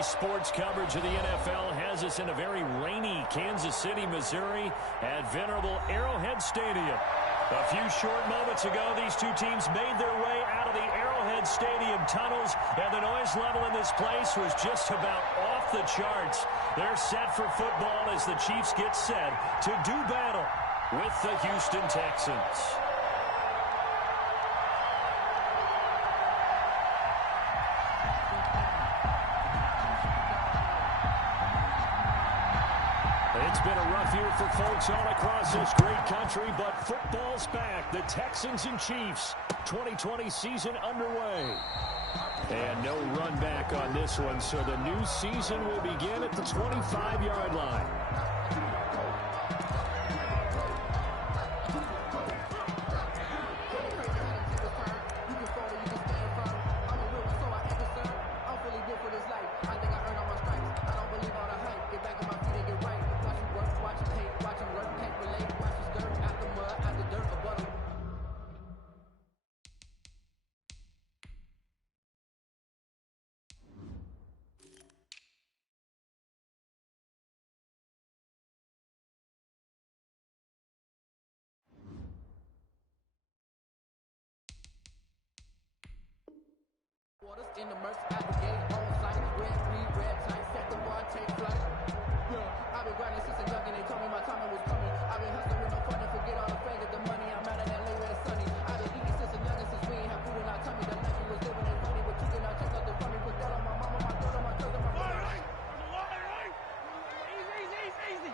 Daily sports coverage of the NFL has us in a very rainy Kansas City, Missouri at venerable Arrowhead Stadium. A few short moments ago, these two teams made their way out of the Arrowhead Stadium tunnels, and the noise level in this place was just about off the charts. They're set for football as the Chiefs get set to do battle with the Houston Texans. It's been a rough year for folks all across this great country, but football's back. The Texans and Chiefs, 2020 season underway. And no run back on this one, so the new season will begin at the 25-yard line. In the mercy at the gate, on site, red, tight, set the bar, take flight. Yeah, I've been grinding since a youngin', they told me my time was coming. I've been hustling with no fun and forget all the fame, the money, I'm out of LA where it's sunny. I've been eating since a youngin', since we ain't have food in our tummy. The life we was living is funny, but you cannot take nothing from me. Put that on my mama, my daughter, my cousin, my brother. Easy.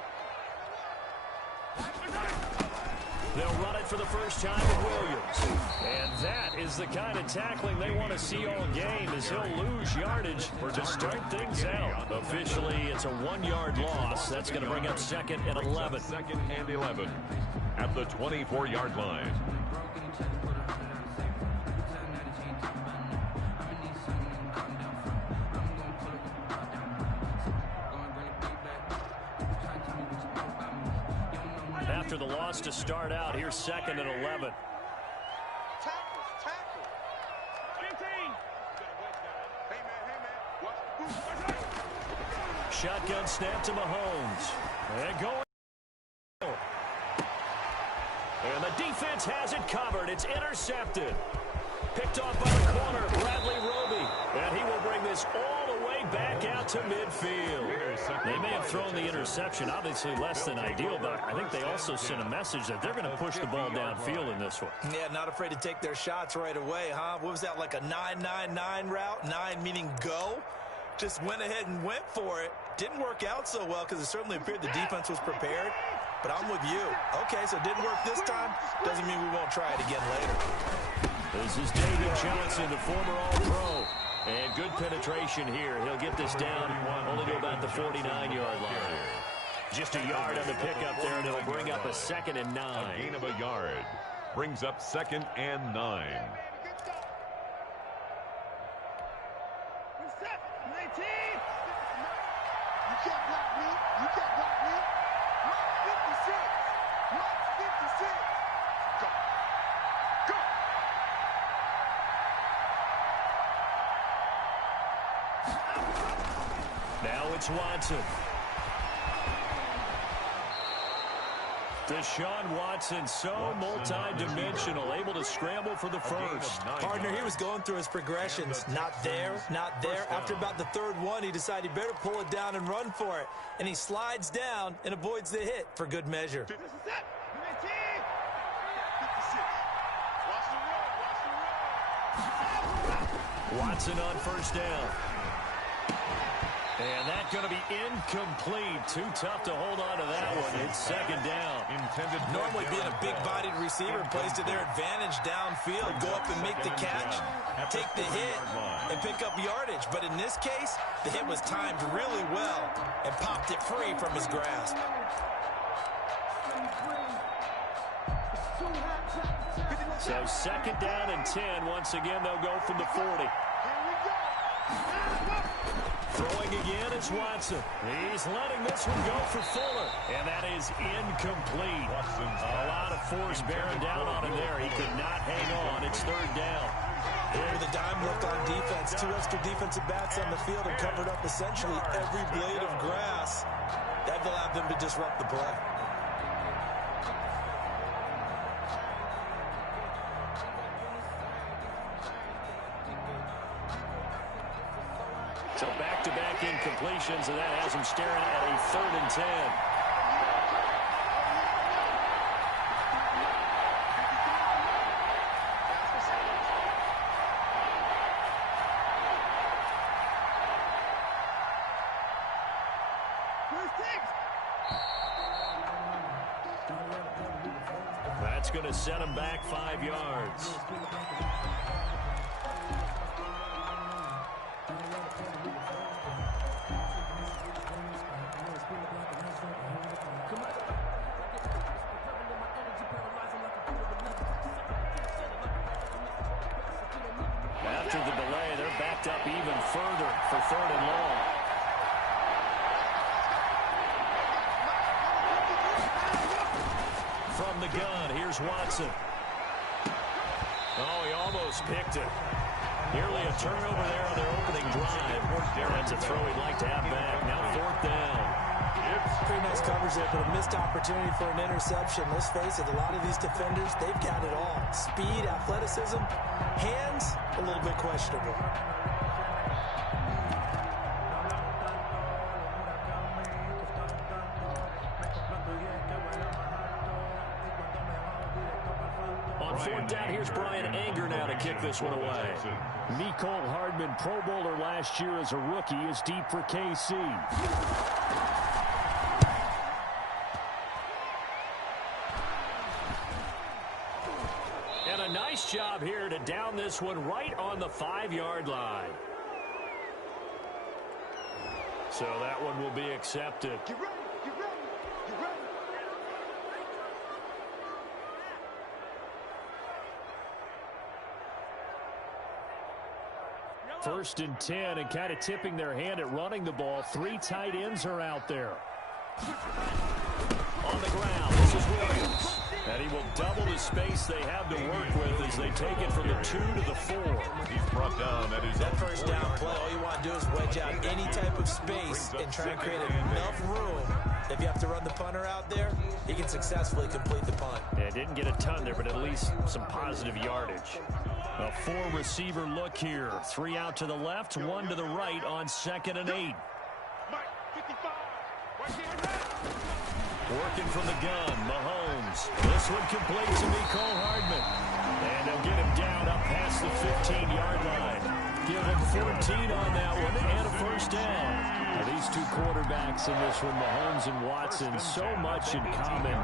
They'll run it for the first time with Williams. And that is the kind of tackling they want to see all game, as he'll lose yardage to start things out. Officially, it's a 1-yard loss. That's going to bring up 2nd and 11. 2nd and 11 at the 24-yard line. After the loss to start out, here's 2nd and 11. Shotgun snap to Mahomes. And going. And the defense has it covered. It's intercepted. Picked off by the corner, Bradley Roby. And he will bring this all the way back out to midfield. They may have thrown the interception, obviously less than ideal, but I think they also sent a message that they're going to push the ball downfield in this one. Yeah, not afraid to take their shots right away, huh? What was that, like a 9-9-9 route? 9 meaning go? Just went ahead and went for it. Didn't work out so well because it certainly appeared the defense was prepared. But I'm with you. Okay, so it didn't work this time. Doesn't mean we won't try it again later. This is David Johnson, the former All-Pro. And good penetration here. He'll get this down only to about the 49-yard line. Just a yard on the pickup there, and it'll bring up a 2nd and 9. A gain of a yard brings up 2nd and 9. Now it's Watson. Deshaun Watson, so multi-dimensional, able to scramble for the first. Partner, he was going through his progressions. Not there, not there. After about the 3rd one, he decided he better pull it down and run for it. And he slides down and avoids the hit for good measure. Watson on first down. And that's going to be incomplete. Too tough to hold on to that one. It's 2nd down. Normally being a big-bodied receiver plays to their advantage downfield. Go up and make the catch, take the hit, and pick up yardage. But in this case, the hit was timed really well and popped it free from his grasp. So 2nd down and 10. Once again, they'll go from the 40. Throwing again is Watson. He's letting this one go for Fuller. And that is incomplete. A lot of force bearing down on him there. He could not hang on. It's 3rd down. With a dime left on defense, 2 extra defensive backs on the field and covered up essentially every blade of grass. That allowed them to disrupt the play. So back-to-back incompletions, and that has him staring at a 3rd and 10. That's going to set him back 5 yards. After the delay, they're backed up even further for 3rd and long. From the gun, here's Watson. Oh, he almost picked it. Nearly a turnover there on their opening drive. That's a throw he'd like to have back. Now 4th down. Pretty nice coverage there, but a missed opportunity for an interception. Let's face it, a lot of these defenders, they've got it all. Speed, athleticism, hands, a little bit questionable. On 4th down, here's Brian Anger now to kick this one away. Mecole Hardman, Pro Bowler last year as a rookie, is deep for KC. And a nice job here to down this one right on the 5-yard line. So that one will be accepted. Get ready, get ready, get ready. 1st and 10, and kind of tipping their hand at running the ball. 3 tight ends are out there. On the ground, this is Williams. And he will double the space they have to work with as they take it from the 2 to the 4. He's brought down. That 1st down play, all you want to do is wedge out any type of space and try and create enough room. If you have to run the punter out there, he can successfully complete the punt. Yeah, didn't get a ton there, but at least some positive yardage. A 4-receiver look here. 3 out to the left, 1 to the right on 2nd and 8. Working from the gun, Mahomes. This one complete to Mecole Hardman. And they'll get him down up past the 15-yard line. Give him 14 on that one and a 1st down. Now, these 2 quarterbacks in this one, Mahomes and Watson, so much in common.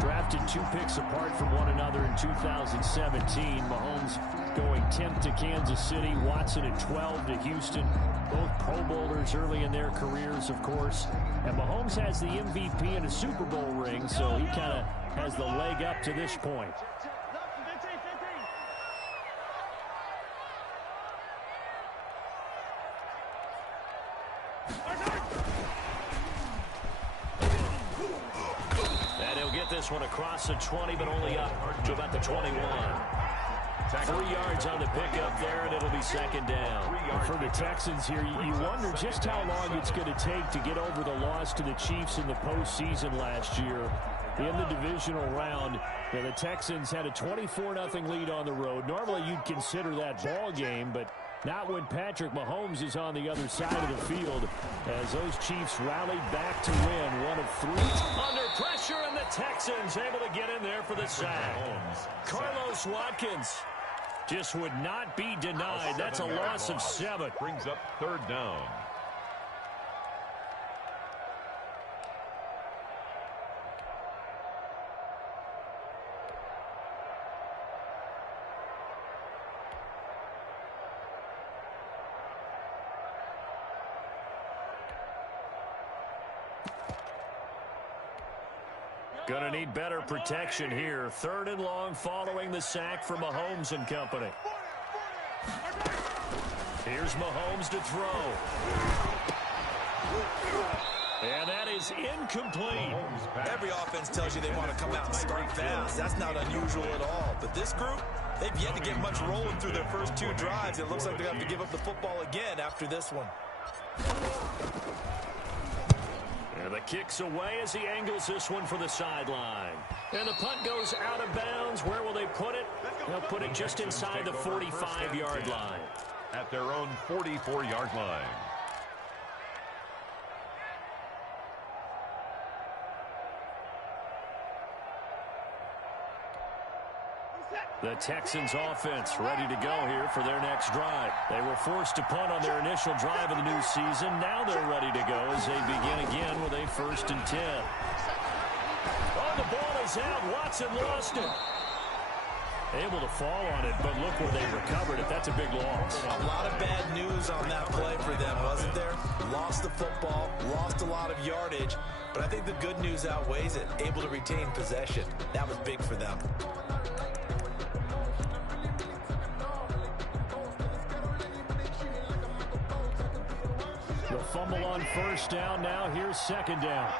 Drafted 2 picks apart from one another in 2017. Mahomes going 10th to Kansas City, Watson at 12 to Houston. Both Pro Bowlers early in their careers, of course. And Mahomes has the MVP and a Super Bowl ring, so he kind of has the leg up to this point. And he'll get this one across the 20, but only up to about the 21. 3 yards on the pickup there, and it'll be 2nd down. And for the Texans here, you wonder just how long it's going to take to get over the loss to the Chiefs in the postseason last year. In the divisional round, the Texans had a 24-0 lead on the road. Normally, you'd consider that ball game, but not when Patrick Mahomes is on the other side of the field, as those Chiefs rallied back to win 1 of 3. Under pressure, and the Texans able to get in there for the sack. Carlos Watkins just would not be denied. That's a loss of 7. Brings up 3rd down. Going to need better protection here. 3rd and long following the sack from Mahomes and company. Here's Mahomes to throw. And that is incomplete. Every offense tells you they want to come out and start fast. That's not unusual at all. But this group, They've yet to get much rolling through their first 2 drives. It looks like they're going to have to give up the football again after this one. And the kick's away as he angles this one for the sideline. And the punt goes out of bounds. Where will they put it? They'll put it just inside the 45-yard line. At their own 44-yard line. The Texans offense ready to go here for their next drive. They were forced to punt on their initial drive of the new season. Now they're ready to go as they begin again with a 1st and 10. Oh, the ball is out. Watson lost it. Able to fall on it, but look where they recovered it. That's a big loss. A lot of bad news on that play for them, wasn't there? Lost the football, lost a lot of yardage, but I think the good news outweighs it. Able to retain possession. That was big for them. The fumble on 1st down. Now here's 2nd down.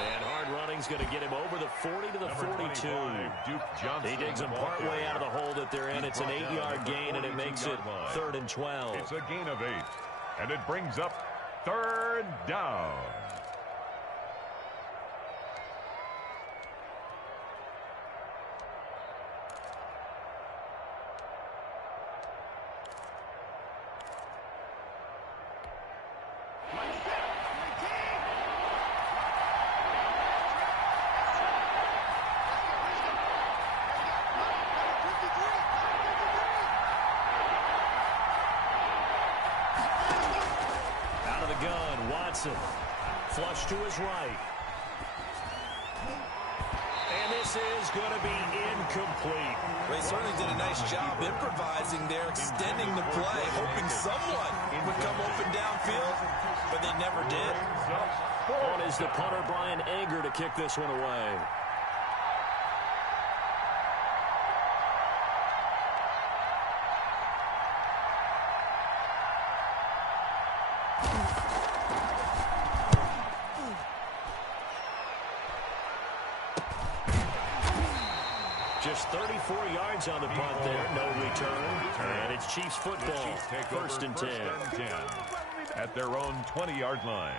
And hard running's going to get him over the 40 to the 42. He digs him partway out of the hole that they're in. It's an 8-yard gain, and it makes it 3rd and 12. It's a gain of 8, and it brings up 3rd down. Flush to his right. And this is going to be incomplete. They certainly did a nice job improvising there, extending the play, hoping someone would come open downfield, but they never did. On is the punter, Brian Anger, to kick this one away. Just 34 yards on the punt there, no return. And it's Chiefs football, 1st and 10. At their own 20-yard line.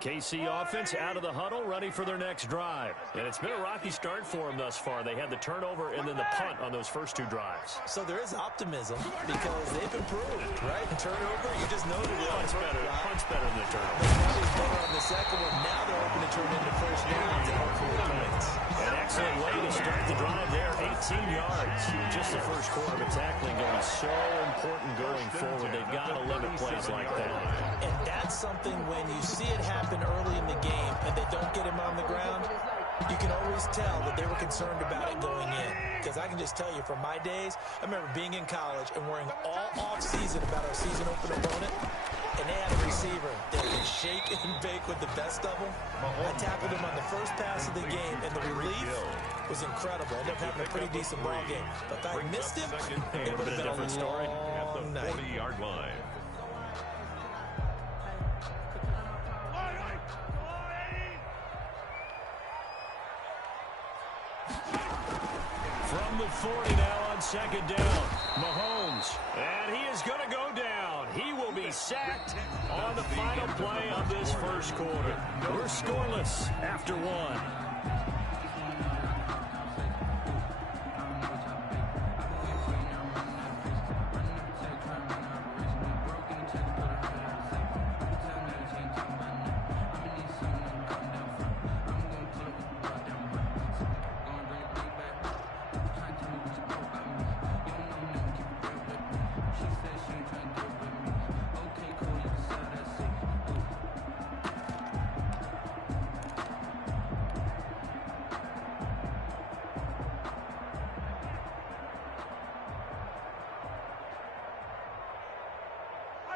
KC offense out of the huddle, ready for their next drive. And it's been a rocky start for them thus far. They had the turnover and then the punt on those first 2 drives. So there is optimism because they've improved, right? Turnover, you just noted it. Punt's better than the turnover. Probably better on the second one. Now they're hoping to turn into 1st downs and hopefully points. An excellent way to start the drive there, 18 yards. Just the first quarter, but tackling going to be so important going forward. They've got to limit plays like that. And that's something when you see it happen early in the game and they don't get him on the ground, you can always tell that they were concerned about it going in. Because I can just tell you from my days, I remember being in college and worrying all off-season about our season open opponent, and they had a receiver that could shake and bake with the best of them. I tackled him on the first pass of the game, and the relief was incredible. I ended up having a pretty decent ball game. But if I missed him, it would have been a different story. At the long night. 40-yard line. From the 40 now on 2nd down, Mahomes. And he is going to go down. He will be sacked on the final play of this first quarter. We're scoreless after 1.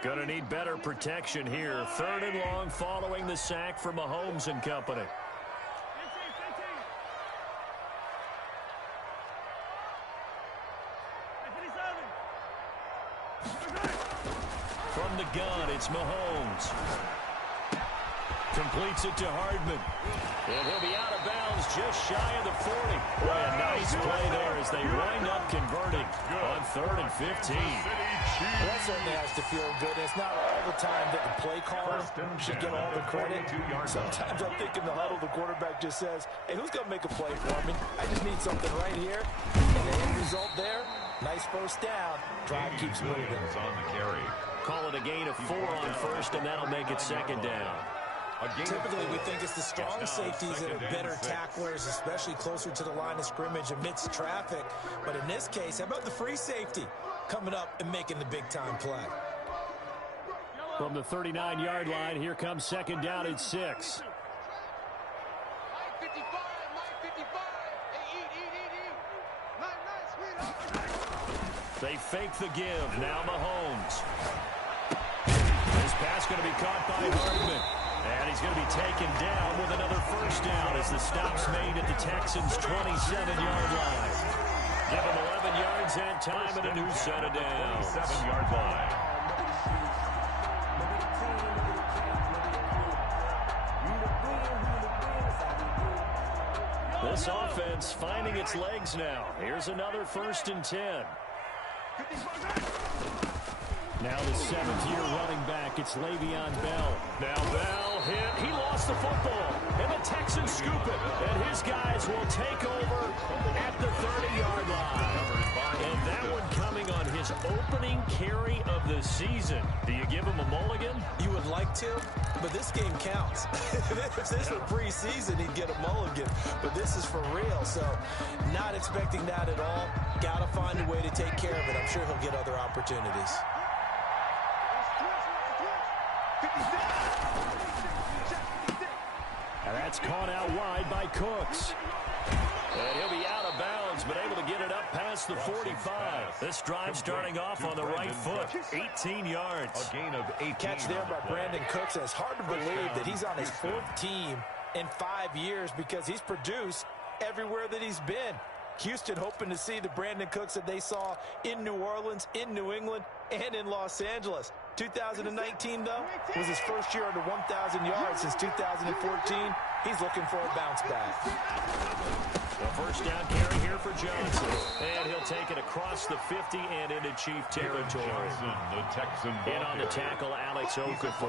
Going to need better protection here. 3rd and long following the sack from Mahomes and company. From the gun, it's Mahomes. Completes it to Hardman. And he'll be out of bounds just shy of the 40. Boy, a nice play there as they wind up converting on 3rd and 15. Well, that certainly has to feel good. It's not all the time that the play caller should get all the credit. Sometimes I'm thinking the huddle, the quarterback just says, hey, who's going to make a play for me? I just need something right here. And the end result there, nice first down. Drive keeps moving. On the carry. Call it a gain of 4 on 1st, and that'll make it 2nd down. Typically, we think it's the strong safeties that are better tacklers, especially closer to the line of scrimmage amidst traffic. But in this case, how about the free safety coming up and making the big-time play? From the 39-yard line, here comes 2nd down at 6. They fake the give. Now Mahomes. This pass going to be caught by Hardman. And he's going to be taken down with another first down as the stop's made at the Texans' 27-yard line. Give him 11 yards that time and a new set of downs. 7-yard line. This offense finding its legs now. Here's another 1st and 10. Now the 7th-year running back, it's Le'Veon Bell. Now Bell hit. He lost the football, and the Texans scoop it. And his guys will take over at the 30-yard line. And that one coming on his opening carry of the season. Do you give him a mulligan? You would like to, but this game counts. If this were preseason, he'd get a mulligan. But this is for real, so not expecting that at all. Got to find a way to take care of it. I'm sure he'll get other opportunities. And that's caught out wide by Cooks. And he'll be out of bounds, but able to get it up past the 45. This drive starting off on the right foot. 18 yards. A gain of 8. Catch there by Brandon Cooks. And it's hard to believe that he's on his 4th team in 5 years because he's produced everywhere that he's been. Houston hoping to see the Brandon Cooks that they saw in New Orleans, in New England, and in Los Angeles. 2019, though, was his first year under 1,000 yards since 2014. He's looking for a bounce back. The first down carry here for Johnson. And he'll take it across the 50 and into Chief territory. Johnson, the Texan. In on the tackle, Alex Okafor.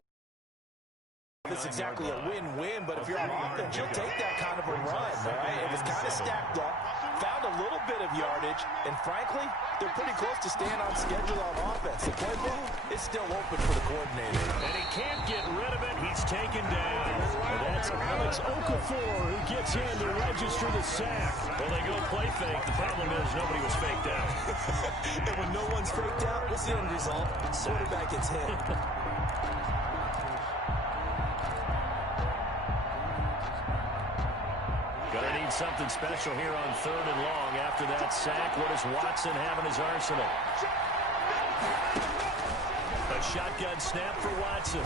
It's exactly a win-win, but if you're on offense, you'll take that kind of a run, all right? It was kind of stacked up, found a little bit of yardage, and frankly, they're pretty close to staying on schedule on offense. The playbook is still open for the coordinator. And he can't get rid of it. He's taken down. And that's Alex Okafor who gets in to register the sack. Well, they go play fake. The problem is nobody was faked out. And when no one's faked out, what's the end result? Quarterback gets hit. Gonna need something special here on 3rd and long. After that sack, what does Watson have in his arsenal? A shotgun snap for Watson.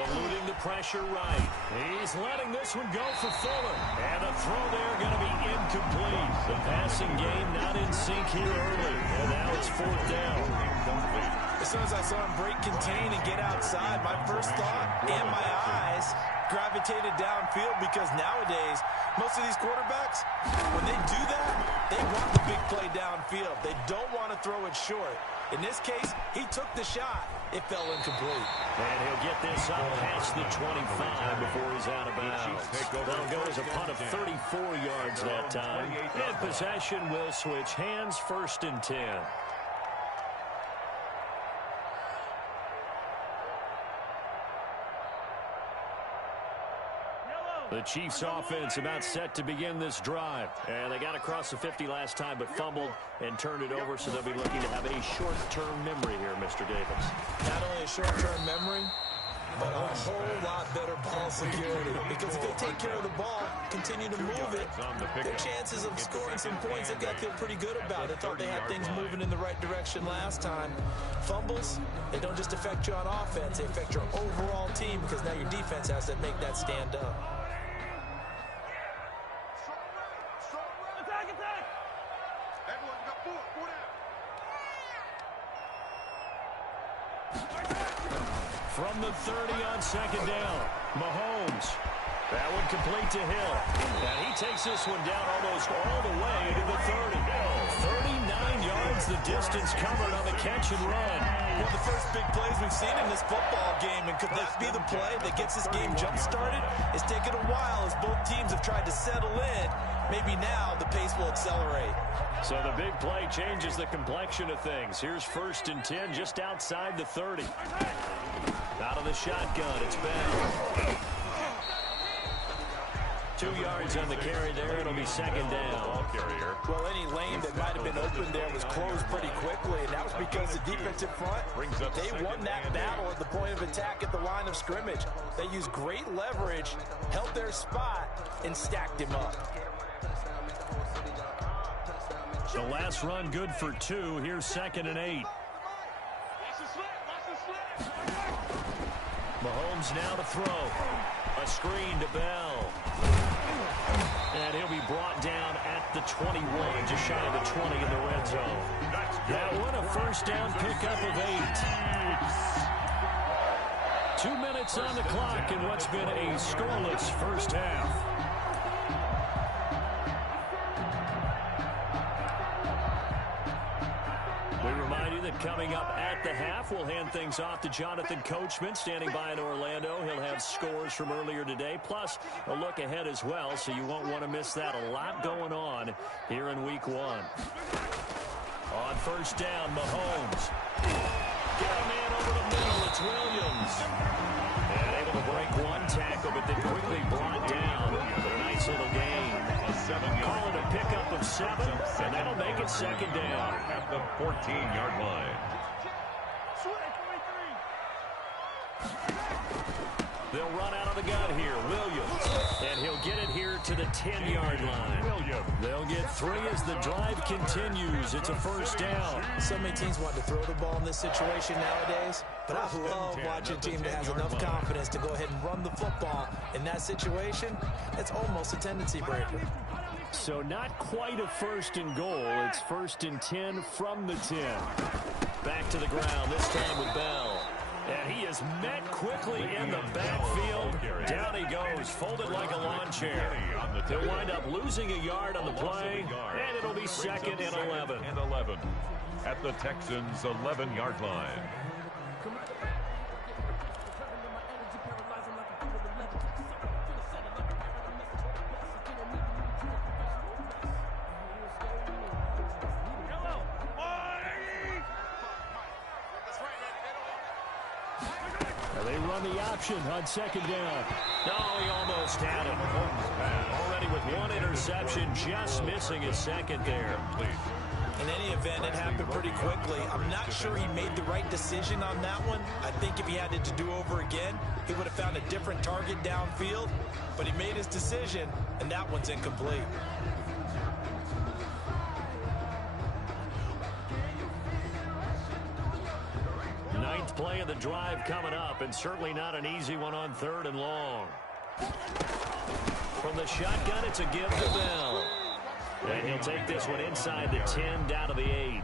Eluding the pressure right. He's letting this one go for Fuller. And a throw there going to be incomplete. The passing game not in sync here early. And now it's 4th down. As soon as I saw him break contain and get outside, my first thought and my eyes gravitated downfield because nowadays, most of these quarterbacks, when they do that, they want the big play downfield. They don't want to throw it short. In this case, he took the shot. It fell incomplete. And he'll get this up past the 25 before he's out of bounds. That'll go as a punt of 34 yards that time. And possession will switch hands, 1st and 10. The Chiefs offense about set to begin this drive. And they got across the 50 last time but fumbled and turned it over, so they'll be looking to have a short-term memory here, Mr. Davis. Not only a short-term memory, but a whole lot better ball security. Because if they take care of the ball, continue to move it, their chances of scoring some points, they've got to feel pretty good about it. They thought they had things moving in the right direction last time. Fumbles, they don't just affect you on offense, they affect your overall team because now your defense has to make that stand up. From the 30 on second down, Mahomes. That one complete to Hill. And he takes this one down almost all the way to the 30. 39 yards the distance covered on the catch and run. One of the first big plays we've seen in this football game, and could that be the play that gets this game jump-started? It's taken a while as both teams have tried to settle in. Maybe now the pace will accelerate. So the big play changes the complexion of things. Here's 1st and 10 just outside the 30. Out of the shotgun, it's Bell. 2 yards on the carry there. It'll be second down. Well, any lane that might have been open there was closed pretty quickly, and that was because the defensive front, they won that battle at the point of attack at the line of scrimmage. They used great leverage, held their spot, and stacked him up. The last run good for 2. Here's 2nd and 8. Mahomes now to throw. A screen to Bell. And he'll be brought down at the 21, just shy of the 20 in the red zone. That one a first down pickup of 8. 2 minutes on the clock in what's been a scoreless first half. We remind you that coming up at the half, we'll hand things off to Jonathan Coachman, standing by in Orlando. He'll have scores from earlier today, plus a look ahead as well, so you won't want to miss that. A lot going on here in Week 1. On first down, Mahomes. Get a man over the middle. It's Williams. And able to break one tackle, but then quickly brought down. But a nice little gain. Call it a pickup of 7, and that'll make it second down. At the 14-yard line. They'll run out of the gun here. Williams. And he'll get it here to the 10-yard line. They'll get 3 as the drive continues. It's a first down. So many teams want to throw the ball in this situation nowadays, but I love watching a team that has enough confidence to go ahead and run the football. In that situation, it's almost a tendency breaker. So not quite a 1st and goal. It's 1st and 10 from the 10. Back to the ground, this time with Bell. And he is met quickly in the backfield. Down he goes, folded like a lawn chair. He'll wind up losing a yard on the play, and it'll be 2nd and 11. At the Texans' 11-yard line. They run the option on second down. No, he almost had it. Already with 1 interception, just missing his second there. In any event, it happened pretty quickly. I'm not sure he made the right decision on that one. I think if he had it to do over again, he would have found a different target downfield. But he made his decision, and that one's incomplete. Ninth play of the drive coming up, and certainly not an easy one on 3rd and long. From the shotgun, it's a give to Bell. And he'll take this one inside the 10, down to the 8.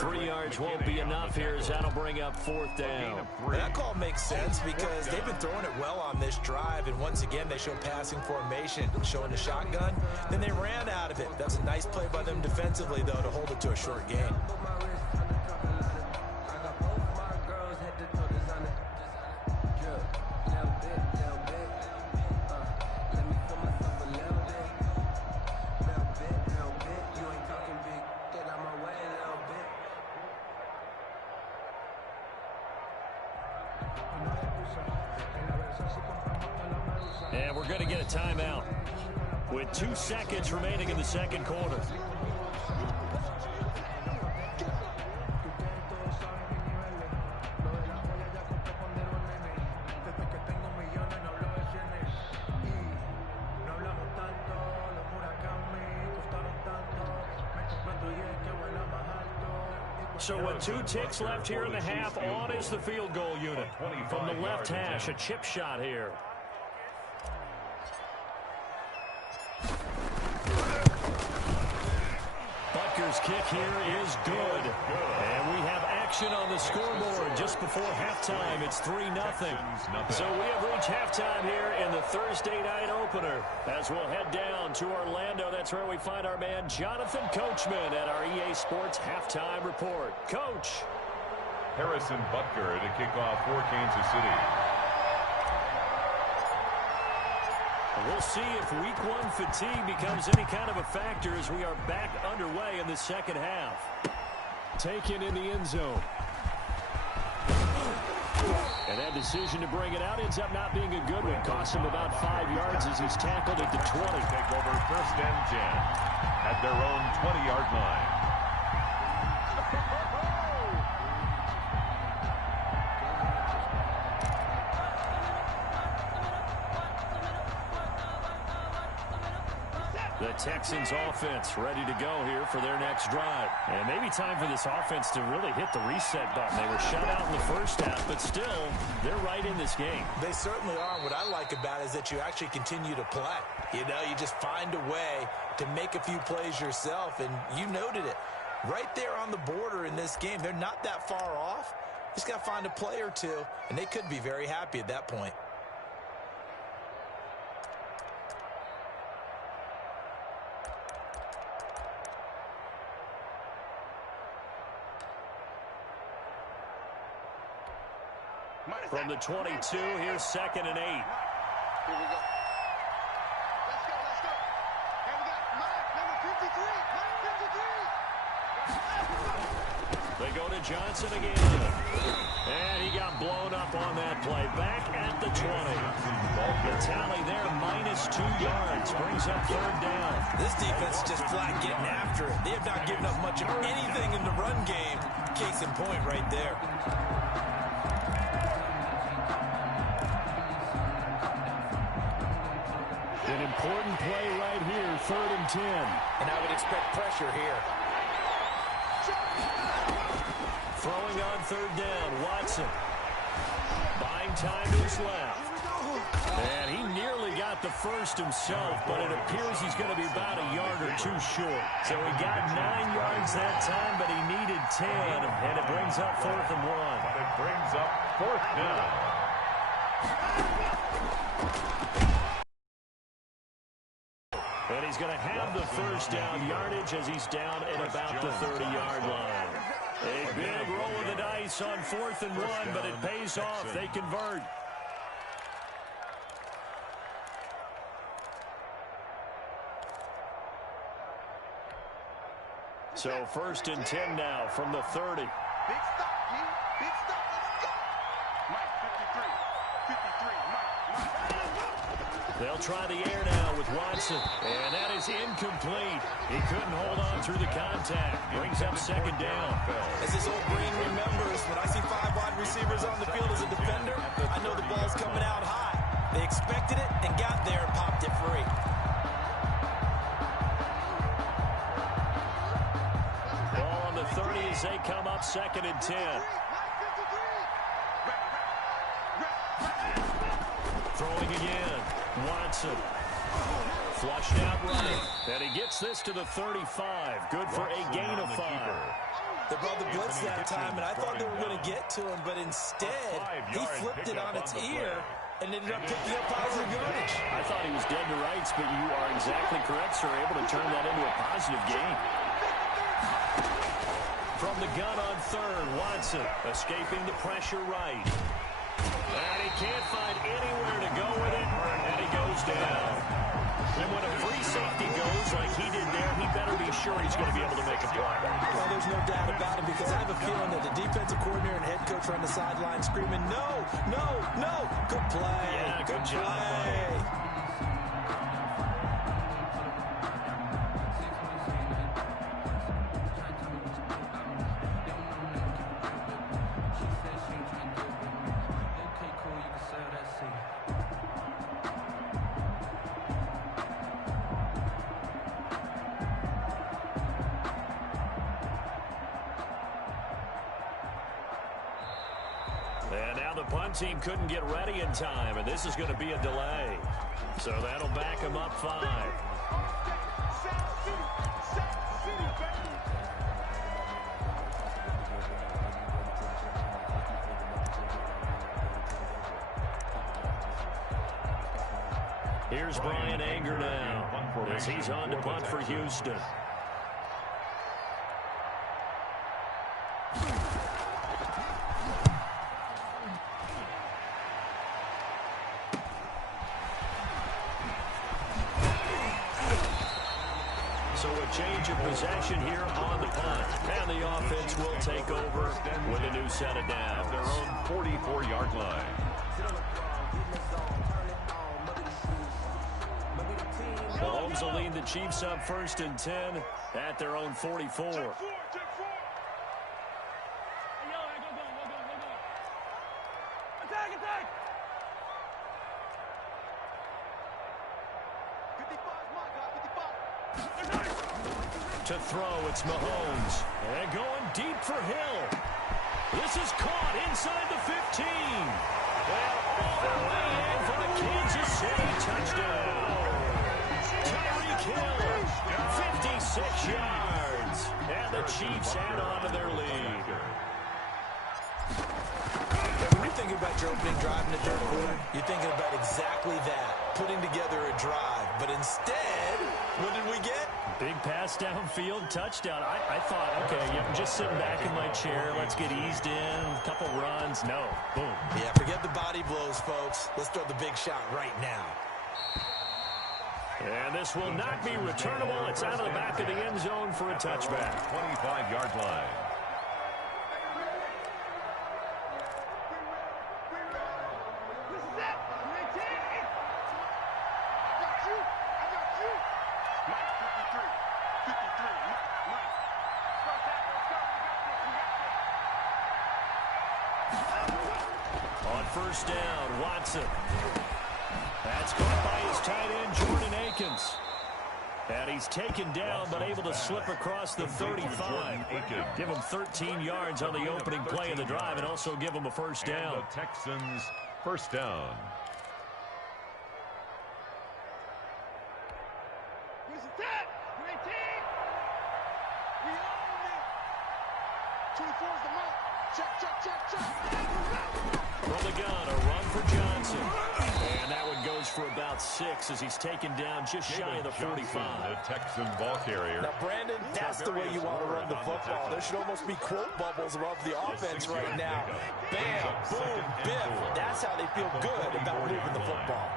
3 yards won't be enough here as that'll bring up 4th down. That call makes sense because they've been throwing it well on this drive, and once again they show passing formation, showing the shotgun. Then they ran out of it. That's a nice play by them defensively, though, to hold it to a short gain. And we're going to get a timeout with 2 seconds remaining in the second quarter. So with 2 ticks left here in the half, on is the field goal unit. From the left hash, a chip shot here. Butker's kick here is good. And we have action on the scoreboard just before halftime. It's 3-0. So we have reached halftime here in the Thursday night opener. As we'll head down to Orlando, that's where we find our man Jonathan Coachman at our EA Sports Halftime Report. Coach. Harrison Butker to kick off for Kansas City. We'll see if week 1 fatigue becomes any kind of a factor as we are back underway in the second half. Taken in the end zone. And that decision to bring it out ends up not being a good one. Costs him about 5 yards as he's tackled at the 20. Take over 1st and 10 at their own 20-yard line. The Texans offense ready to go here for their next drive. And maybe time for this offense to really hit the reset button. They were shut out in the first half, but still, they're right in this game. They certainly are. What I like about it is that you actually continue to play. You know, you just find a way to make a few plays yourself, and you noted it. Right there on the border in this game, they're not that far off. Just got to find a play or two, and they could be very happy at that point. From the 22, here's 2nd and 8. Here we go. Let's go, let's go. Here we got number 53. They go to Johnson again. And he got blown up on that play. Back at the 20. The tally there, -2 yards. Brings up 3rd down. This defense is just flat getting after it. They have not given up much of anything in the run game. Case in point right there. An important play right here, 3rd and 10. And I would expect pressure here. Throwing on 3rd down, Watson. Buying time to his left. And he nearly got the first himself, but it appears he's going to be about a yard or 2 short. So he got 9 yards that time, but he needed 10, and it brings up 4th and 1. But it brings up 4th down. And he's going to have the first down yardage as he's down at about the 30-yard line. A big roll of the dice on 4th and 1, but it pays off. They convert. So 1st and 10 now from the 30. Big stop, G. Big stop. Let's go. Mike, 53. Mike. They'll try the air now with Watson. And that is incomplete. He couldn't hold on through the contact. Brings up 2nd down. As this old brain remembers, when I see 5 wide receivers on the field as a defender, I know the ball's coming out high. They expected it and got there and popped it free. Ball on the 30 as they come up 2nd and 10. Throwing again. Watson. Flushed out right. And he gets this to the 35. Good for a gain of 5. They brought the blitz that time, and I thought they were going to get to him, but instead, he flipped it on its ear and ended up picking up positive yardage. I thought he was dead to rights, but you are exactly correct, sir. Able to turn that into a positive gain. From the gun on 3rd, Watson escaping the pressure right. And he can't find anywhere to go with it, and he goes down. And when a free safety goes like he did there, he better be sure he's going to be able to make a play. Well, there's no doubt about it, because I have a feeling that the defensive coordinator and head coach are on the sideline screaming, no, no, no. Good play. Yeah, good job, buddy. Now the punt team couldn't get ready in time, and this is going to be a delay. So that'll back them up 5. Here's Brian Anger now as he's on to punt for Houston. So a change of possession here on the punt. And the offense will take over with a new set of downs. At their own 44-yard line. Mahomes will lead the Chiefs up 1st and 10 at their own 44. To throw, it's Mahomes. And going deep for Hill. This is caught inside the 15. And all the way in for the Kansas City touchdown. Tyreek Hill, 56 yards. And the Chiefs add on to their lead. When you're thinking about your opening drive in the third quarter, you're thinking about exactly that, putting together a drive. But instead, what did we get? Big pass downfield, touchdown. I thought, okay, I'm just sitting back in my chair. Let's get eased in, a couple runs. No, boom. Yeah, forget the body blows, folks. Let's throw the big shot right now. And this will not be returnable. It's out of the back of the end zone for a touchback. 25-yard line. On first down, Watson. That's caught by his tight end, Jordan Akins. And he's taken down, but able to slip across the 35. Give him 13 yards on the opening play of the drive and also give him a first down. And the Texans first down. Where's the tap? 19. We own it. 24 is the mark. Check. From the gun, a run for Johnson. And that one goes for about 6 as he's taken down just shy of the 45. The Texan ball carrier. Now, Brandon, that's the way you want to run the football. There should almost be quote bubbles above the offense right now. Bam, boom, biff. That's how they feel good about moving the football.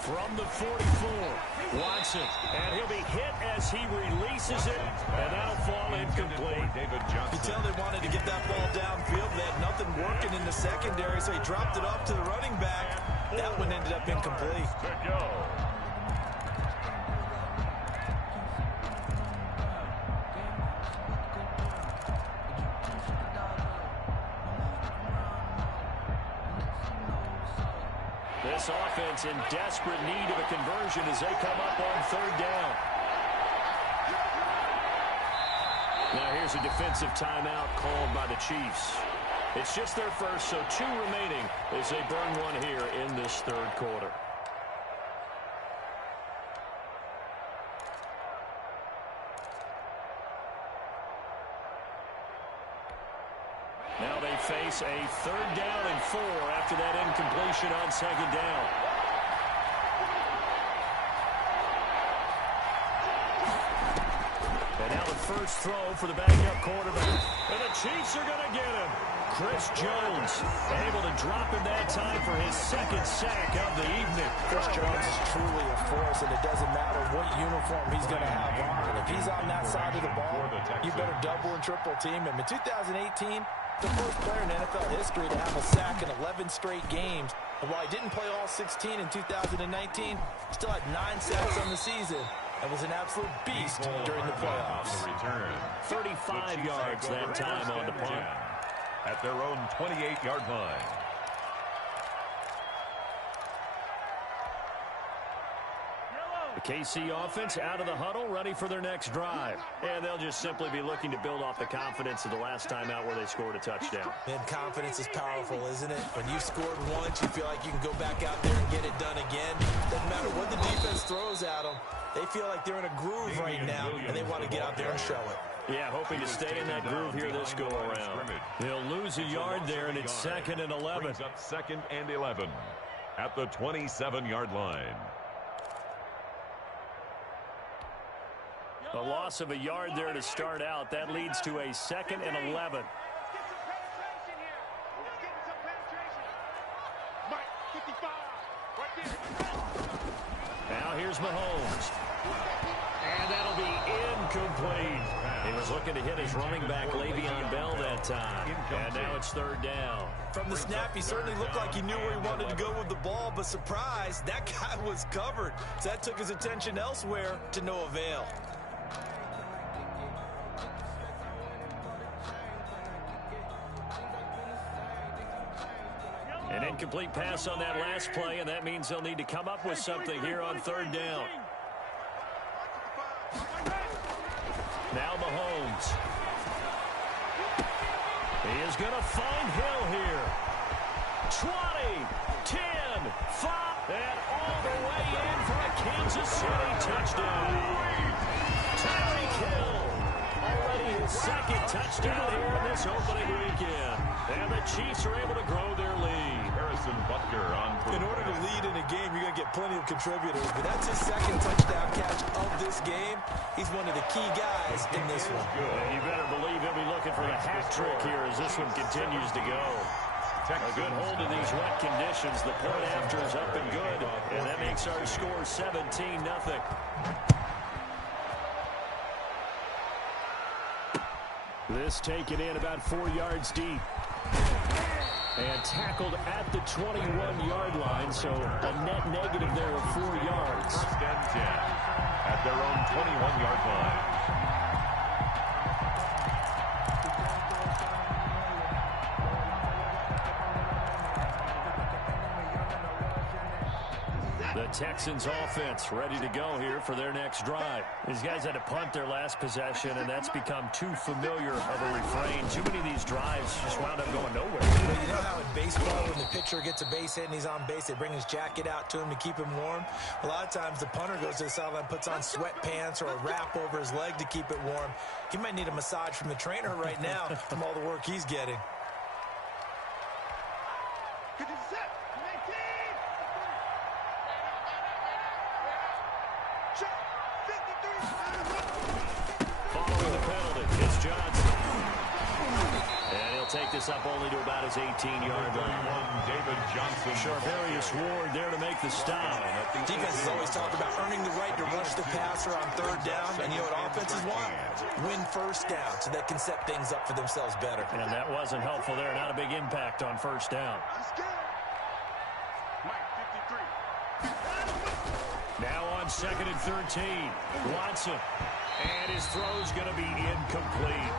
From the 44, Watson, and he'll be hit as he releases it, and that'll fall incomplete. You tell they wanted to get that ball downfield. They had nothing working in the secondary, so he dropped it off to the running back. That one ended up incomplete. To go. This offense in desperate need of a conversion as they come up on third down. Now here's a defensive timeout called by the Chiefs. It's just their first, so 2 remaining as they burn one here in this third quarter. Now they face a 3rd down and 4 after that incompletion on 2nd down. And now the first throw for the backup quarterback. And the Chiefs are going to get him. Chris Jones able to drop him that time for his 2nd sack of the evening. Chris Jones is truly a force, and it doesn't matter what uniform he's going to have on. If he's on that side of the ball, you better double and triple team him. In 2018, the first player in NFL history to have a sack in 11 straight games. And while he didn't play all 16 in 2019, still had 9 sacks on the season and was an absolute beast during the playoffs. 35 yards that time on the punt. At their own 28-yard line. The KC offense out of the huddle, ready for their next drive. And they'll just simply be looking to build off the confidence of the last time out where they scored a touchdown. And confidence is powerful, isn't it? When you scored once, you feel like you can go back out there and get it done again. Doesn't matter what the defense throws at them. They feel like they're in a groove right now, and they want to get out there and show it. Yeah, hoping to stay in that groove here this go-around. They'll lose a yard there, and it's 2nd and 11. Brings up 2nd and 11 at the 27-yard line. A loss of a yard there to start out. That leads to a 2nd and 11. Now here's Mahomes. And that'll be incomplete. He was looking to hit his running back, Le'Veon Bell, that time. And now it's 3rd down. From the snap, he certainly looked like he knew where he wanted to go with the ball, but surprise, that guy was covered. So that took his attention elsewhere to no avail. An incomplete pass on that last play, and that means they'll need to come up with something here on 3rd down. Now Mahomes. He is going to find Hill here. 20, 10, 5, and all the way in for a Kansas City touchdown. Tyreek Hill, already his 2nd touchdown here in this opening weekend. And the Chiefs are able to grow their lead. Harrison Butker on. In order to lead in a game, you're going to get plenty of contributors, but that's his 2nd touchdown catch of this game. He's one of the key guys in this one. And you better believe he'll be looking for the hat trick here as this one continues to go. A good hold in these wet conditions. The point after is up and good, and that makes our score 17-0. This taken in about 4 yards deep. And tackled at the 21-yard line, so a net negative there of 4 yards. 1st and 10 at their own 21-yard line. The Texans offense ready to go here for their next drive. These guys had to punt their last possession, and that's become too familiar of a refrain. Too many of these drives just wound up going nowhere. Well, you know how in baseball, when the pitcher gets a base hit and he's on base, they bring his jacket out to him to keep him warm? A lot of times the punter goes to the sideline, puts on sweatpants or a wrap over his leg to keep it warm. He might need a massage from the trainer right now from all the work he's getting. Following the penalty, it's Johnson. And he'll take this up only to about his 18-yard line. David Johnson. Charvarius Ward there to make the stop. Defenses always talk about earning the right to rush the passer on 3rd down, and you know what offenses want? Win 1st down so they can set things up for themselves better. And that wasn't helpful there. Not a big impact on 1st down. Now on 2nd and 13. Watson. And his throw's going to be incomplete.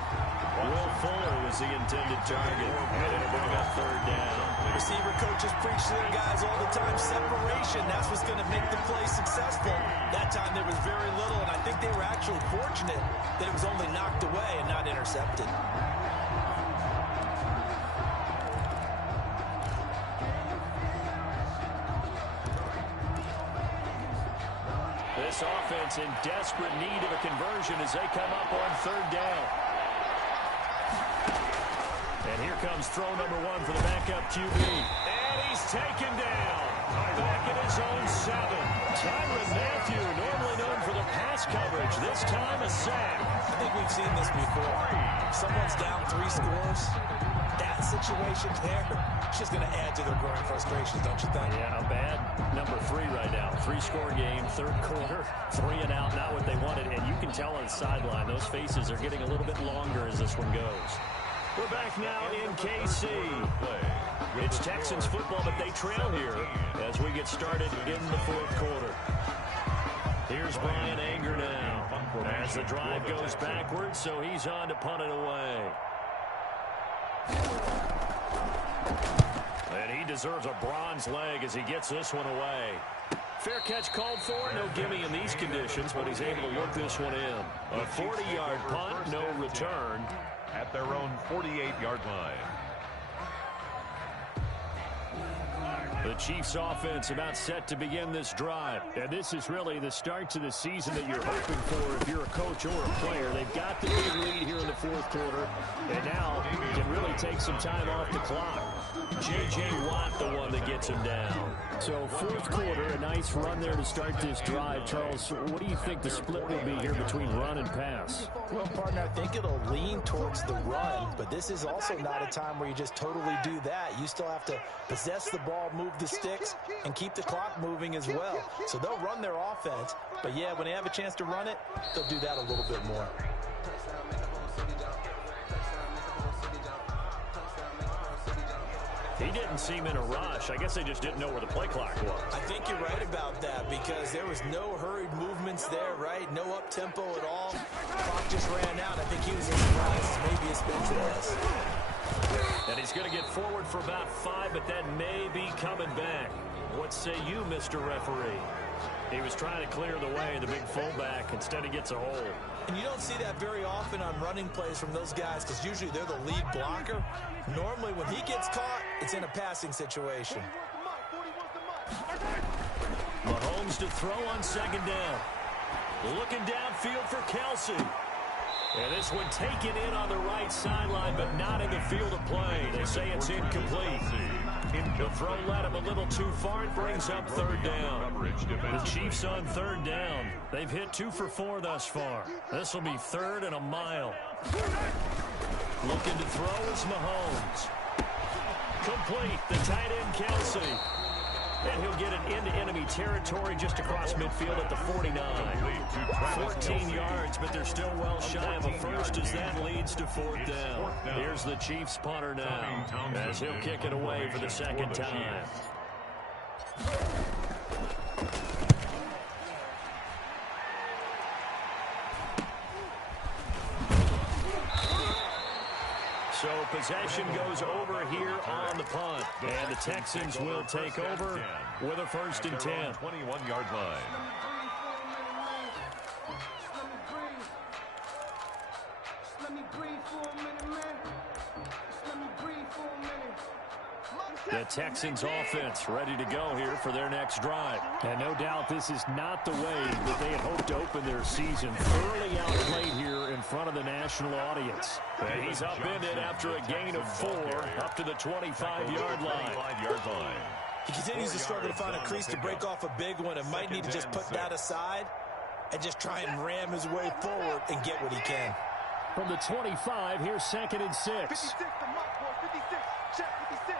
Will Fuller was the intended target. And it'll bring up 3rd down. Receiver coaches preach to their guys all the time. Separation, that's what's going to make the play successful. That time there was very little, and I think they were actually fortunate that it was only knocked away and not intercepted. This offense in desperate need of a conversion as they come up on 3rd down. And here comes throw number 1 for the backup QB. And he's taken down. Back in his own 7. Tyrann Mathieu, normally known for the pass coverage. This time a sack. I think we've seen this before. Someone's down 3 scores. That situation there, just going to add to their growing frustrations, don't you think? Yeah, a bad number 3 right now. 3-score game, 3rd quarter, 3 and out, not what they wanted. And you can tell on the sideline, those faces are getting a little bit longer as this one goes. We're back now in KC. It's Texans football, but they trail here as we get started in the 4th quarter. Here's Brian Anger now as the drive goes backwards, so he's on to punt it away. And he deserves a bronze leg as he gets this one away. Fair catch called for. No gimme in these conditions, but he's able to work this one in. A 40-yard punt, no return. At their own 48-yard line. The Chiefs offense about set to begin this drive. And this is really the start to the season that you're hoping for if you're a coach or a player. They've got the big lead here in the fourth quarter, and now can really take some time off the clock. J.J. Watt, the one that gets him down. So fourth quarter, a nice run there to start this drive. Charles, what do you think the split will be here between run and pass? Well, partner, I think it'll lean towards the run, but this is also not a time where you just totally do that. You still have to possess the ball, move the sticks, and keep the clock moving as well. So they'll run their offense, but yeah, when they have a chance to run it, they'll do that a little bit more. He didn't seem in a rush. I guess they just didn't know where the play clock was. I think you're right about that because there was no hurried movements there, right? No up-tempo at all. Clock just ran out. I think he was as surprised as maybe his bench was. And he's going to get forward for about 5, but that may be coming back. What say you, Mr. Referee? He was trying to clear the way, the big fullback. Instead, he gets a hole. And you don't see that very often on running plays from those guys because usually they're the lead blocker. Normally, when he gets caught, it's in a passing situation. Mahomes to throw on second down. Looking downfield for Kelsey. And this one taken in on the right sideline, but not in the field of play. They say it's incomplete. The throw led him a little too far. It brings up third down. The Chiefs on third down. They've hit 2 for 4 thus far. This will be 3rd and a mile. Looking to throw is Mahomes. Complete. The tight end, Kelsey. And he'll get it into enemy territory just across midfield at the 49. 14 yards, but they're still well shy of a first as that leads to 4th down. Here's the Chiefs punter now as he'll kick it away for the second time. So possession goes over here on the punt. And the Texans will take over with a 1st and 10. 21-yard line. The Texans offense ready to go here for their next drive. And no doubt this is not the way that they had hoped to open their season. Thoroughly outplayed here in front of the national audience. And he's upended after a gain of 4 up to the 25-yard line. He continues to struggle to find a crease to break off a big one and might need to just put that aside and just try and ram his way forward and get what he can. From the 25, here's 2nd and 6. 56, the mark, boy, 56. Check 56.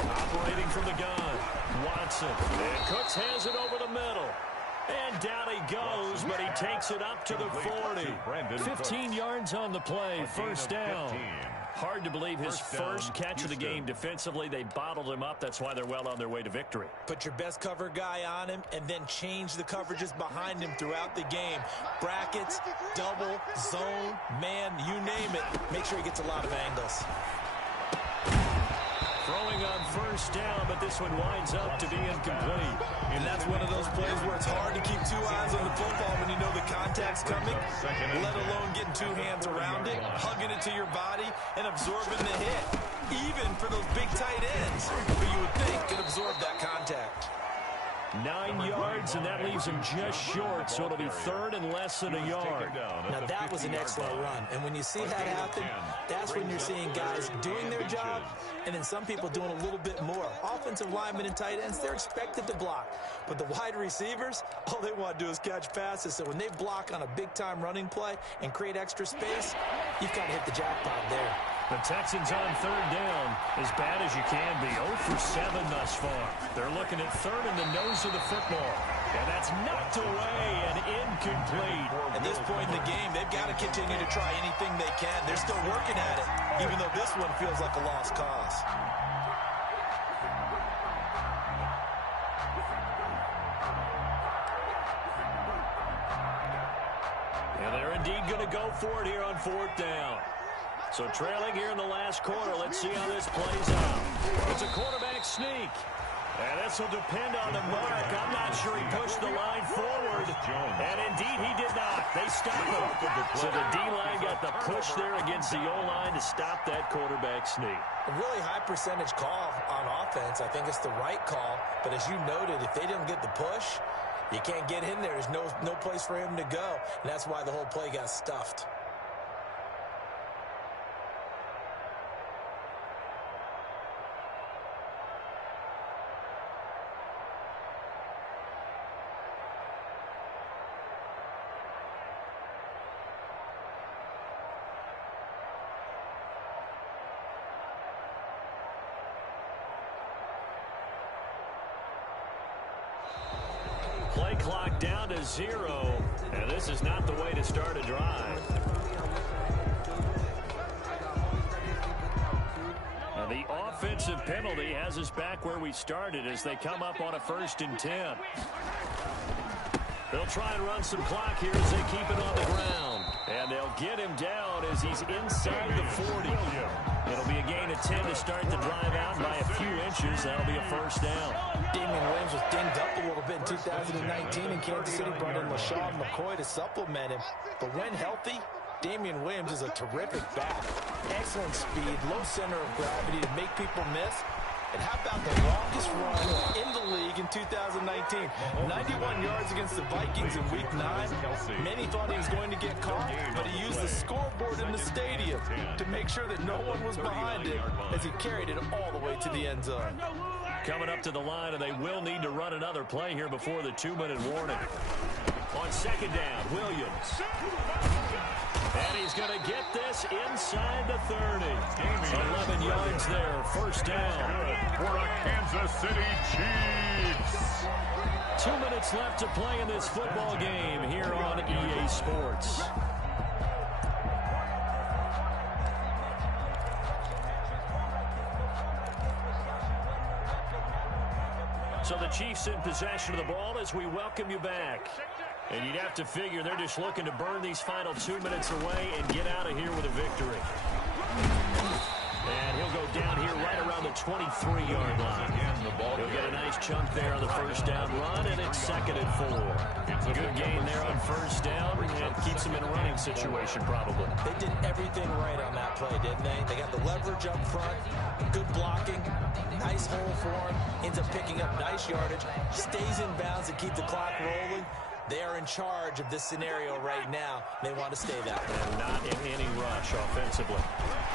Operating from the gun, Watson. And Cooks has it over the middle. And down he goes, but he takes it up to the 40. 15 yards on the play, 1st down. Hard to believe his first catch of the game defensively. They bottled him up. That's why they're well on their way to victory. Put your best cover guy on him and then change the coverages behind him throughout the game. Brackets, double, zone, man, you name it. Make sure he gets a lot of angles. Throwing on 1st down, but this one winds up to be incomplete. And that's one of those plays where it's hard to keep 2 eyes on the football when you know the contact's coming, let alone getting 2 hands around it, hugging it to your body, and absorbing the hit. Even for those big tight ends, who you would think could absorb that contact. 9 yards, and that leaves him just short, so it'll be 3rd and less than a yard. Now, that was an excellent run, and when you see that happen, that's when you're seeing guys doing their job, and then some people doing a little bit more. Offensive linemen and tight ends, they're expected to block, but the wide receivers, all they want to do is catch passes, so when they block on a big-time running play and create extra space, you've got to hit the jackpot there. The Texans on 3rd down, as bad as you can be. 0 for 7 thus far. They're looking at 3rd in the nose of the football. And that's knocked away and incomplete. At this point in the game, they've got to continue to try anything they can. They're still working at it, even though this one feels like a lost cause. And they're indeed going to go for it here on 4th down. So trailing here in the last quarter. Let's see how this plays out. It's a quarterback sneak. And this will depend on the mark. I'm not sure he pushed the line forward. And indeed, he did not. They stopped him. So the D-line got the push there against the O-line to stop that quarterback sneak. A really high percentage call on offense. I think it's the right call. But as you noted, if they didn't get the push, you can't get in there. There's no place for him to go. And that's why the whole play got stuffed. Play clock down to 0, and this is not the way to start a drive. And the offensive penalty has us back where we started as they come up on a 1st and 10. They'll try and run some clock here as they keep it on the ground. And they'll get him down as he's inside the 40. It'll be a gain of 10 to start the drive out by a few inches. That'll be a 1st down. Damian Williams was dinged up a little bit in 2019, and Kansas City brought in LaShawn McCoy to supplement him. But when healthy, Damian Williams is a terrific back. Excellent speed, low center of gravity to make people miss. And how about the longest run in the league in 2019? 91 yards against the Vikings in Week 9. Many thought he was going to get caught, but he used the scoreboard in the stadium to make sure that no one was behind him as he carried it all the way to the end zone. Coming up to the line, and they will need to run another play here before the 2-minute warning. On 2nd down, Williams. And he's going to get this inside the 30. 11 yards there, 1st down. For the Kansas City Chiefs. 2 minutes left to play in this football game here on EA Sports. So the Chiefs in possession of the ball as we welcome you back. And you'd have to figure they're just looking to burn these final 2 minutes away and get out of here with a victory. And he'll go down here right around the 23-yard line. He'll get a nice chunk there on the 1st down run, and it's 2nd and 4. Good gain there on 1st down, and keeps him in a running situation probably. They did everything right on that play, didn't they? They got the leverage up front, good blocking, nice hole for him, ends up picking up nice yardage, stays in bounds to keep the clock rolling. They are in charge of this scenario right now. They want to stay that way. And not in any rush offensively.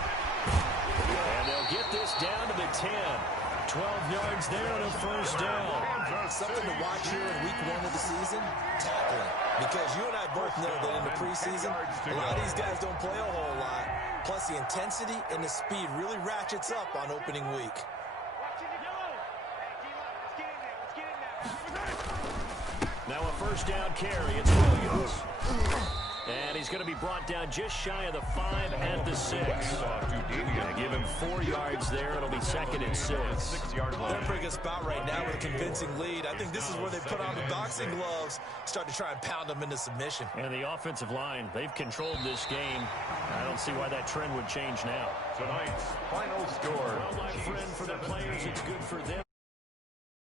And they'll get this down to the 10. 12 yards there and a 1st down. Something to watch here in Week 1 of the season, tackling. Because you and I both know that in the preseason, a lot of these guys don't play a whole lot. Plus, the intensity and the speed really ratchets up on opening week. Now a 1st down carry. It's Williams. And he's going to be brought down just shy of the 5 at the 6. Gonna give him 4 yards there. It'll be 2nd and 6. They're in a pretty good spot right now with a convincing lead. I think this is where they put on the boxing gloves, start to try and pound them into submission. And the offensive line, they've controlled this game. I don't see why that trend would change now. Tonight's final score. Well, my friend, for the players, it's good for them.